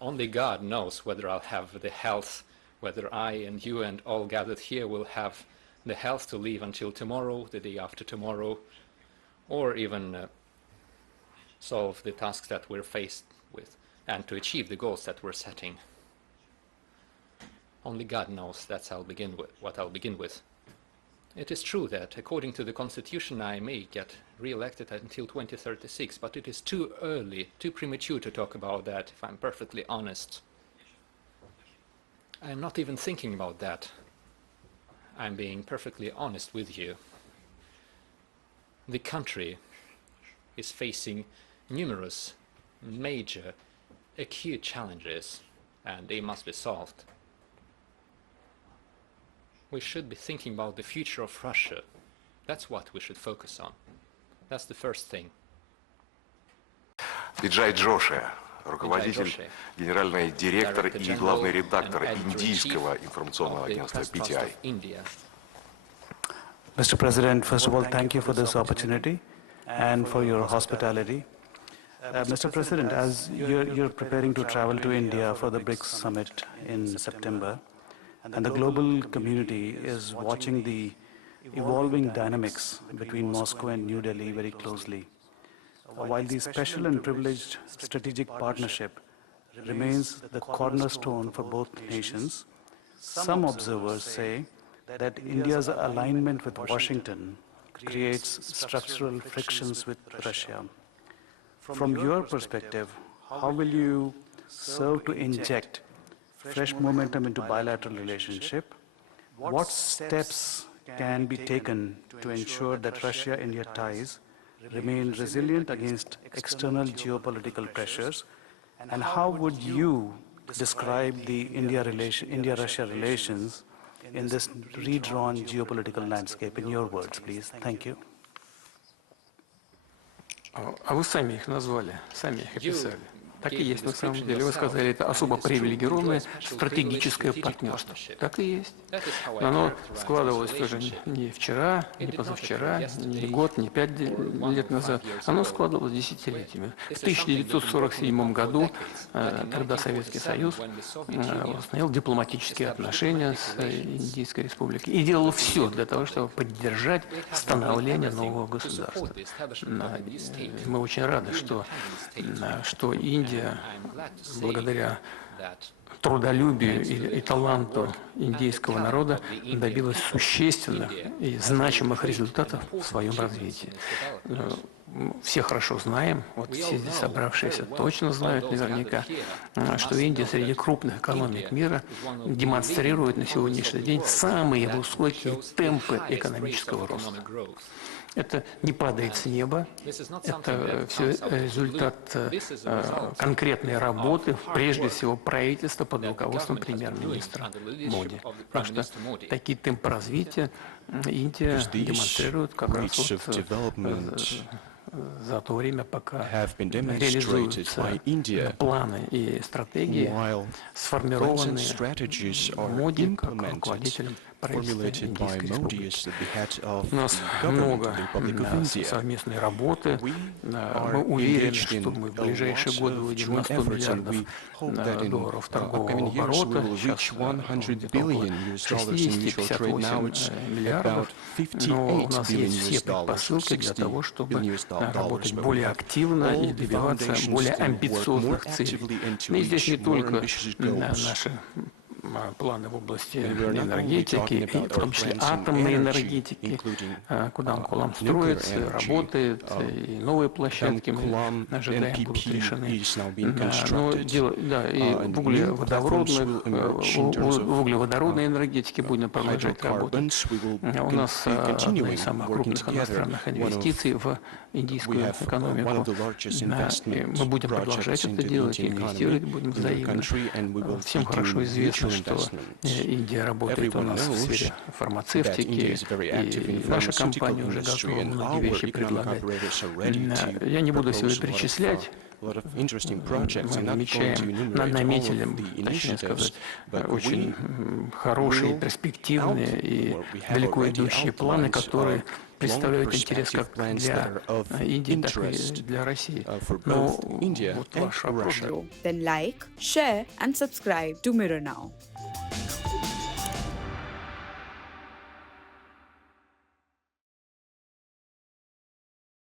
Only God knows whether I'll have the health, whether I and you and all gathered here will have the health to live until tomorrow, the day after tomorrow, or even solve the tasks that we're faced with and to achieve the goals that we're setting. Only God knows. That's what I'll begin with. It is true that, according to the Constitution, I may get re-elected until 2036, but it is too early, too premature to talk about that, if I'm perfectly honest. I'm not even thinking about that. I'm being perfectly honest with you. The country is facing numerous, major, acute challenges, and they must be solved. We should be thinking about the future of Russia. That's what we should focus on. That's the first thing. Виджай Джоши, руководитель, генеральный директор и главный редактор индийского информационного агентства PTI. Mr. President, first of all, thank you for this opportunity and for your hospitality. Mr. President, as you're preparing to travel to India for the BRICS summit in September, and the global community is watching the evolving dynamics between Moscow and New Delhi very closely. While the special and privileged strategic partnership remains the cornerstone for both nations, some observers say that India's alignment with Washington creates structural frictions with Russia. From your perspective, how will you serve to inject fresh momentum into bilateral relationship? What steps can be taken to ensure that Russia-India ties remain resilient against external geopolitical pressures? And how would you describe the India-Russia relations in this redrawn geopolitical landscape, in your words, please? Thank you. А вы сами их назвали, сами их описали. Так и есть на самом деле. Вы сказали, это особо привилегированное стратегическое партнерство. Так и есть. Но оно складывалось тоже не вчера, не позавчера, не год, не 5 лет назад. Оно складывалось десятилетиями. В 1947 году, когда Советский Союз установил дипломатические отношения с Индийской Республикой и делал все для того, чтобы поддержать становление нового государства. Мы очень рады, что Индия, благодаря трудолюбию и таланту индийского народа, добилась существенных и значимых результатов в своем развитии. Все хорошо знаем, вот все здесь собравшиеся точно знают наверняка, что Индия среди крупных экономик мира демонстрирует на сегодняшний день самые высокие темпы экономического роста. Это не падает с неба, это все результат конкретной работы, прежде всего правительства под руководством премьер-министра Моди. Потому что такие темпы развития Индия демонстрирует как раз за то время, пока реализуются планы и стратегии, сформированные Моди как руководителем правительства Индийской Республики. У нас много совместной работы. Мы уверены, что мы в ближайшие годы выйдем на 100 миллиардов долларов торгового оборота. Сейчас около 60-58 миллиардов. Но у нас есть все предпосылки для того, чтобы работать более активно и добиваться более амбициозных целей. И здесь не только наши планы в области энергетики, в том числе атомной энергетики, куда Кулам строится, работает, и новые площадки мы ожидаем будут решены. Но дело, да, и в углеводородной энергетике будем продолжать работать. У нас одна из самых крупных иностранных инвестиций в индийскую экономику. Мы будем продолжать это делать, инвестировать будем взаимно. Всем хорошо известно, что Индия работает у нас в сфере фармацевтики, и наша компания уже готова многие вещи предлагать. Я не буду сегодня перечислять. Мы наметили, точнее сказать, очень хорошие, перспективные и далеко идущие планы, которые представляют интерес как для Индии, так и для России. Но вот ваш вопрос... Then like, share and subscribe to Mirror Now.